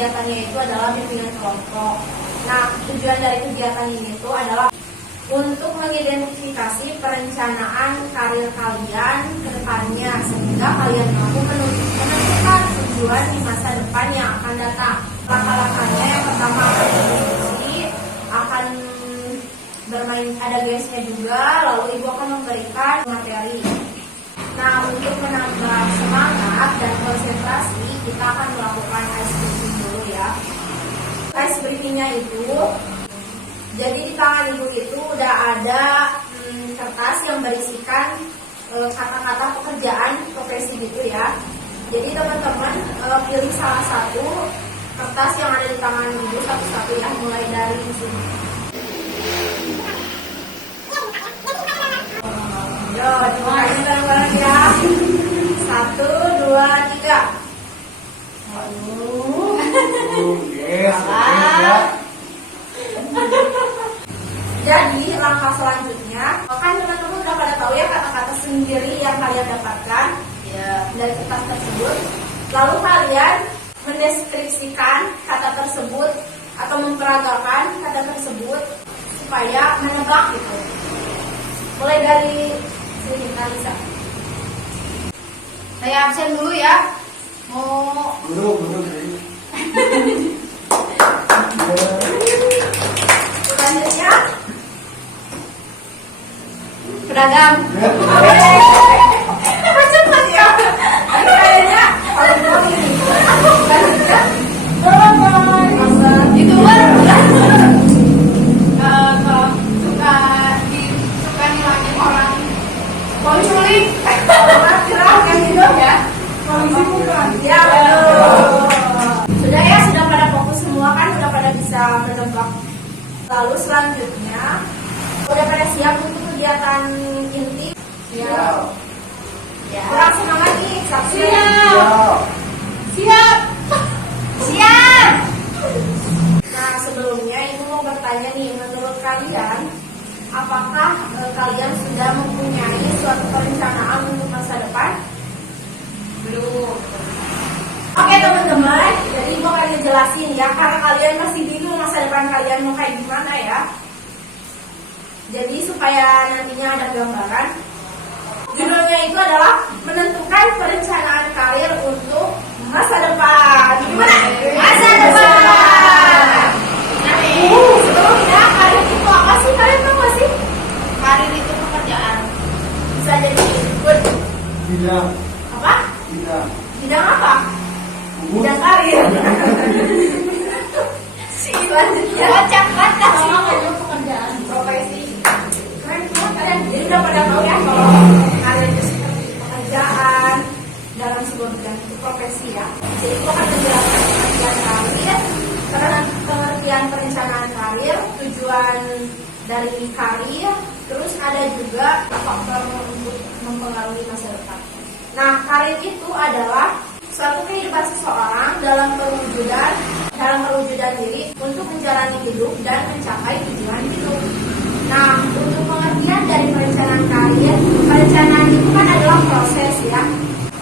kegiatannya itu adalah bimbingan kelompok. Nah, tujuan dari kegiatan ini itu adalah untuk mengidentifikasi perencanaan karir kalian ke depannya sehingga kalian mampu menentukan tujuan di masa depan yang akan datang. Langkah-langkahnya yang pertama akan berdiskusi, akan bermain, ada gamesnya juga, lalu ibu akan memberikan materi. Nah, untuk menambah semangat dan konsentrasi, kita akan melakukan ice breathing dulu ya. Ice breathingnya itu, jadi di tangan ibu itu udah ada kertas yang berisikan kata-kata pekerjaan profesi gitu ya. Jadi teman-teman pilih salah satu kertas yang ada di tangan ibu satu-satu ya, mulai dari di sini. Yo, coba ini bareng-bareng ya. 1, 2, 3. Waduh. Jadi langkah selanjutnya, kan teman-teman udah pada tahu ya kata-kata sendiri yang kalian dapatkan dari kertas tersebut. Lalu kalian mendeskripsikan kata tersebut atau memperagakan kata tersebut supaya menebak gitu. Mulai dari sini, Kalisa. Saya absen dulu ya. Mau Guru. Selanjutnya pedagang. Cepat ya. Kayaknya kalau ini. Selanjutnya itu kalau suka nilangin orang. Polisi orang cerah kan gitu ya. Polisi bukan. Ya betul. Sudah ya, sudah pada fokus semua kan, sudah pada bisa menebak. Lalu selanjutnya udah pada siap untuk kegiatan inti? Siap. Ya. Kurang semangat nih, siap. Nah, sebelumnya ibu mau bertanya nih, menurut kalian apakah kalian sudah mempunyai suatu perencanaan untuk masa depan? Belum. Oke teman-teman, jadi ibu akan ngejelasin ya, karena kalian masih bingung masa depan kalian mau kayak gimana ya. Jadi supaya nantinya ada gambaran, judulnya itu adalah menentukan perencanaan karir untuk masa depan. Gimana? Masa depan. Sebelumnya karir itu apa sih? Kalian tahu nggak sih? Karir itu pekerjaan. Bisa jadi Bidang. apa? Bidang apa? Bidang karir. Selanjutnya kocak pekerjaan profesi. Keren banget kalian. Jadi udah pada tahu ya kalau karir itu seperti pekerjaan dalam sebuah bidang itu profesi ya. Jadi itu akan menjelaskan pengertian karir, pengertian perencanaan karir, tujuan dari karir, terus ada juga faktor untuk mempengaruhi masa depan. Nah, karir itu adalah suatu kehidupan seseorang dalam perwujudan diri untuk menjalani hidup dan mencapai tujuan hidup. Nah, untuk pengertian dari perencanaan karir, perencanaan itu kan adalah proses ya.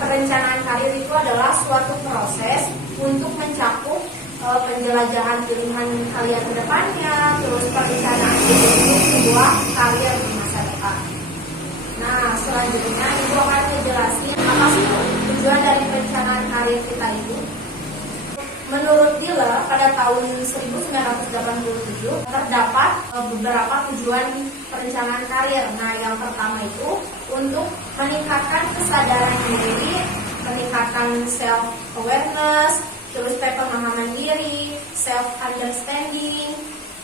Perencanaan karir itu adalah suatu proses untuk mencakup penjelajahan pilihan kalian ke depannya, terus perencanaan untuk sebuah karir di masa depan. Nah, selanjutnya ibu akan menjelaskan apa sih tujuan dari perencanaan karir kita itu. Menurut Diller, pada tahun 1987 terdapat beberapa tujuan perencanaan karir. Nah, yang pertama itu untuk meningkatkan kesadaran diri, meningkatkan self awareness, terus pemahaman diri, self understanding,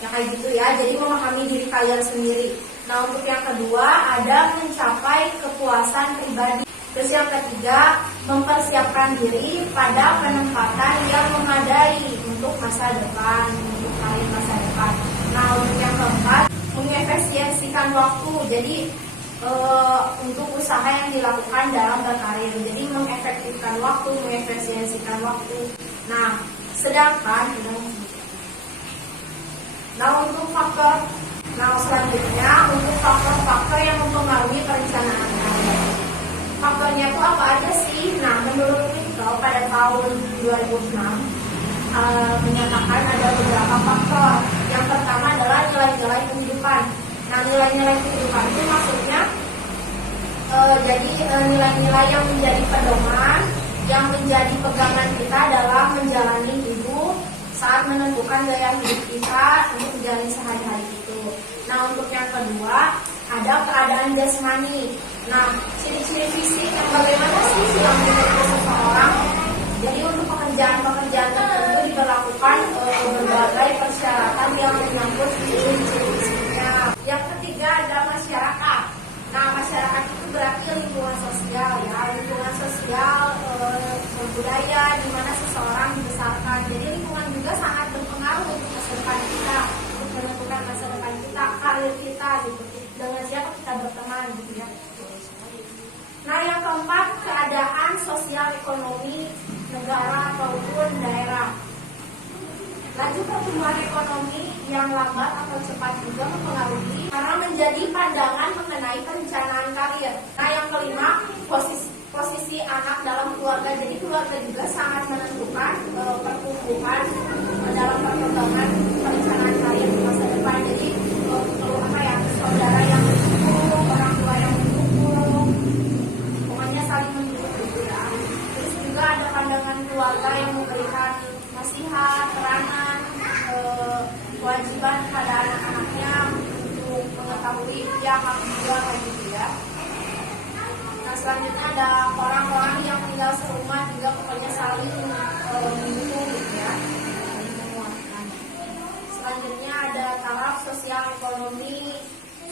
ya kayak gitu ya. Jadi memahami diri kalian sendiri. Nah, untuk yang kedua ada mencapai kepuasan pribadi. Terus yang ketiga, mempersiapkan diri pada penempatan yang memadai untuk masa depan, untuk karir masa depan. Nah, untuk yang keempat, mengefisiensikan waktu. Jadi untuk usaha yang dilakukan dalam berkarir. Jadi mengefektifkan waktu, mengefisiensikan waktu. Nah, selanjutnya untuk faktor-faktor yang mempengaruhi perencanaan karir. Faktornya itu apa aja sih? Nah, menurut Winkel pada tahun 2006 menyatakan ada beberapa faktor. Yang pertama adalah nilai-nilai kehidupan. Nah, nilai-nilai kehidupan itu maksudnya jadi nilai-nilai yang menjadi pedoman, yang menjadi pegangan kita dalam menjalani hidup saat menentukan gaya hidup kita untuk menjalani sehari-hari itu. Nah, untuk yang kedua ada keadaan jasmani. Nah, ciri-ciri fisik yang bagaimana sih yang dimiliki seseorang. Jadi untuk pekerjaan-pekerjaan tertentu diberlakukan berbagai persyaratan yang menyangkut ciri-ciri fisiknya. Yang ketiga ada masyarakat. Nah, masyarakat itu berarti lingkungan sosial ya, lingkungan sosial budaya di mana seseorang dibesarkan. Jadi lingkungan juga sangat berpengaruh untuk masa depan kita, untuk menentukan masa depan kita, karir kita gitu. Dengan siapa kita berteman gitu ya. Nah, yang keempat keadaan sosial ekonomi negara ataupun daerah. Laju pertumbuhan ekonomi yang lambat atau cepat juga mempengaruhi karena menjadi pandangan mengenai perencanaan karir. Nah, yang kelima posisi anak dalam keluarga. Jadi keluarga juga sangat menentukan pertumbuhan dalam perkembangan perencanaan karir di masa depan. Jadi saudara yang mendukung, orang tua yang mendukung, pokoknya saling mendukung gitu ya. Terus juga ada pandangan keluarga yang memberikan nasihat, peranan, kewajiban kepada anak-anaknya untuk mengetahui dia hak juga kayak gitu ya. Nah, selanjutnya ada orang-orang yang tinggal serumah juga pokoknya saling mendukung gitu ya, saling menguatkan. Selanjutnya ada taraf sosial ekonomi,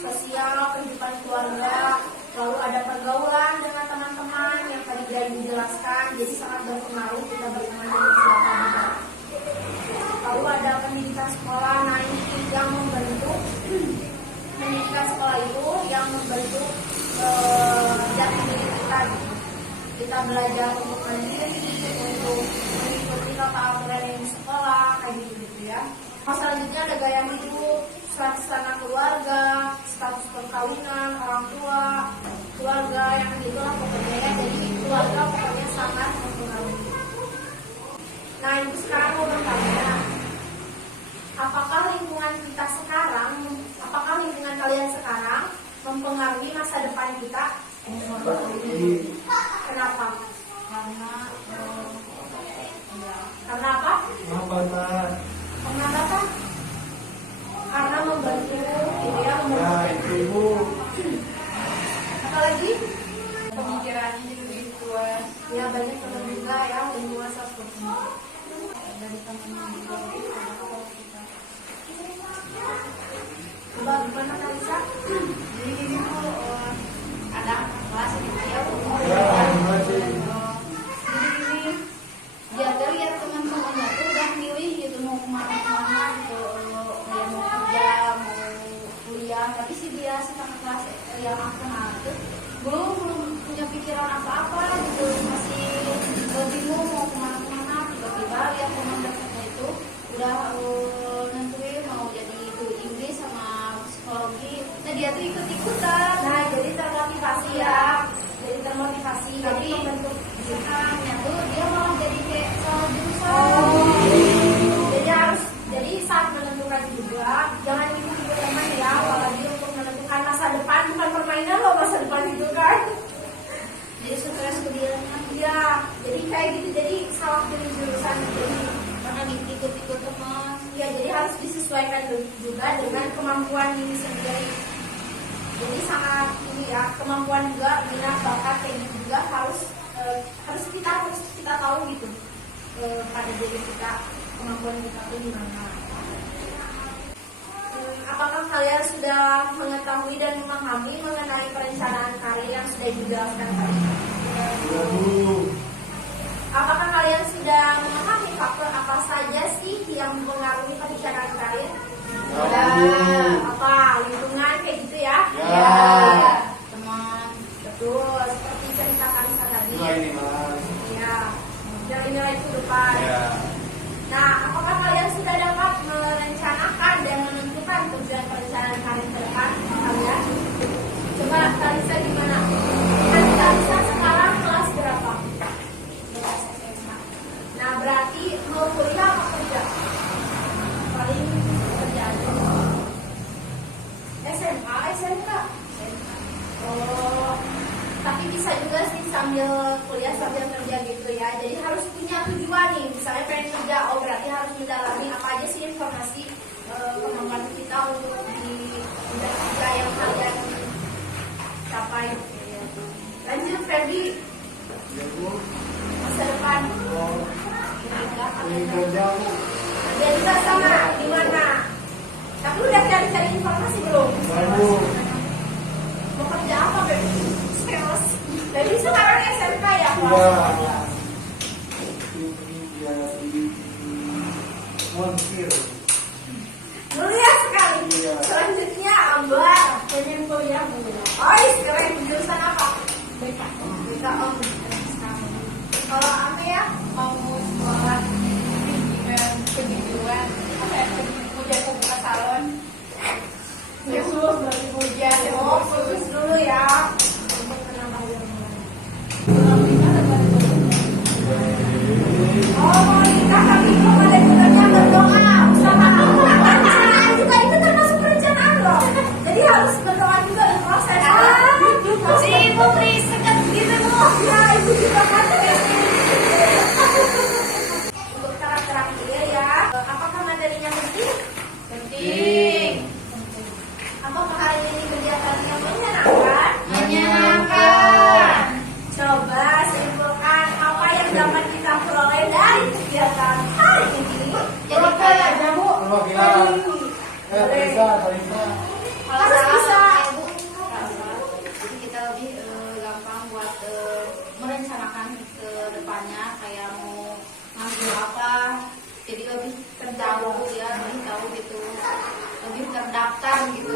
sosial kehidupan keluarga, lalu ada pergaulan dengan teman-teman yang tadi sudah dijelaskan, jadi sangat berpengaruh kita berteman dengan siapa juga. Lalu ada pendidikan sekolah, nah ini yang membentuk pendidikan sekolah itu yang membentuk jati diri kita gitu. Kita belajar untuk mandiri, untuk mengikuti tata aturan yang di sekolah kayak gitu ya. Selanjutnya ada gaya hidup, suasana keluarga, status perkawinan, orang tua, keluarga yang gitulah pokoknya ya. Jadi keluarga pokoknya sangat mempengaruhi. Nah, ibu sekarang mau bertanya, apakah lingkungan kita sekarang, apakah lingkungan kalian sekarang mempengaruhi masa depan kita? Kenapa? Karena apa? Karena apa? Karena membantu, gitu ya, membantu. Apa lagi? Pemikirannya jadi lebih kuat. Ya, banyak teman juga ya, lingkungan seperti ini. Dari teman-teman juga bagaimana Kalisa? Jadi ini tuh ada kelas ini ya, dia tuh lihat teman-temannya tuh udah milih gitu mau kemana-mana gitu, kayak mau kerja, mau kuliah, tapi si dia kakak kelas yang akan tuh belum punya pikiran apa-apa gitu, masih bingung mau kemana-mana. Tiba-tiba lihat teman dekatnya itu udah nentuin mau jadi itu Inggris sama psikologi, nah dia tuh ikut-ikutan. Nah, jadi termotivasi ya, jadi termotivasi, tapi membentuk jurusannya tuh dia malah jadi kayak salah jurusan. Jadi saat menentukan juga jangan ikut-ikut teman ya, apalagi untuk menentukan masa depan, bukan permainan loh masa depan itu kan. Jadi stres kuliahnya ya, jadi kayak gitu, jadi salah pilih jurusan, jadi karena ikut-ikut teman ya, jadi harus disesuaikan juga dengan kemampuan diri sendiri. Jadi sangat ini ya, kemampuan juga, minat bakat kayak gitu juga harus kita tahu gitu pada diri kita, kemampuan kita itu gimana. Apakah kalian sudah mengetahui dan memahami mengenai perencanaan karir yang sudah dijelaskan tadi? Apakah kalian sudah memahami faktor apa saja sih yang mempengaruhi perencanaan karir? Ya, apa lingkungan kayak gitu ya? Ya, teman, betul. Seperti cerita Kalisa tadi. Ya, nilai-nilai kehidupan. Nah, apakah kalian sudah dapat merencanakan dan menentukan tujuan perencanaan karir ke depan kalian? Coba Kalisa gimana? Kan Kalisa sekarang kelas berapa? Nah, berarti mau kuliah apa SMK? Oh, tapi bisa juga sih sambil kuliah sambil kerja gitu ya. Jadi harus punya tujuan nih. Misalnya pengen kerja, oh berarti harus mendalami apa aja sih informasi kemampuan kita untuk di bidang kerja yang kalian capai. Lanjut Ferdi, Ya Bu. masa depan. Oh, ini Kerja kerja Bu. juga sama, di mana? Tapi udah cari-cari informasi belum? Baru. Mau kerja apa, Baby? Sales. Baby sekarang SMK ya, Pak? Iya. Ini dia di Montir. Mulia sekali. Iya. Selanjutnya, Amba. Pengen kuliah Bu. Oh, keren. Jurusan apa? BK. BK Om. Kalau Ame ya? Mau sekolah manajemen kejujuran. Apa ya? Kemudian aku buka salon. Yesus dari hujan. Oh, fokus dulu ya. Oh, mau nikah tapi belum ada juga berdoa. Sama perencanaan juga itu termasuk perencanaan loh. Jadi harus berdoa juga di proses. Si Putri sekat gitu loh. Ya, itu juga kan. Untuk tahap terakhir ya, apakah materinya penting? Penting. Apakah hari ini kegiatan yang menyenangkan? Menyenangkan. Coba simpulkan apa yang dapat kita peroleh dari kegiatan hari ini. Jadi kayak Bu. Perwakilan. Teresa. harus bisa. Jadi kita lebih gampang buat merencanakan ke depannya kayak mau ngambil apa. Jadi lebih tertahu ya, lebih tahu gitu, lebih terdaftar gitu.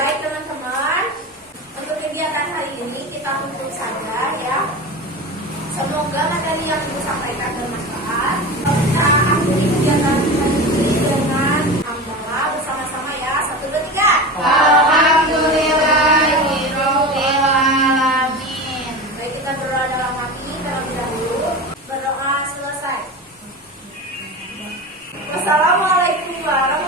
Baik teman-teman, untuk kegiatan hari ini kita tutup saja ya. Semoga materi yang disampaikan bermanfaat. Kita akhiri kegiatan hari ini dengan hamdalah bersama-sama ya. 1, 2, 3. Alhamdulillahirobbilalamin. Baik, kita berdoa dalam hati terlebih dahulu. Berdoa selesai. Wassalamualaikum warahmatullahi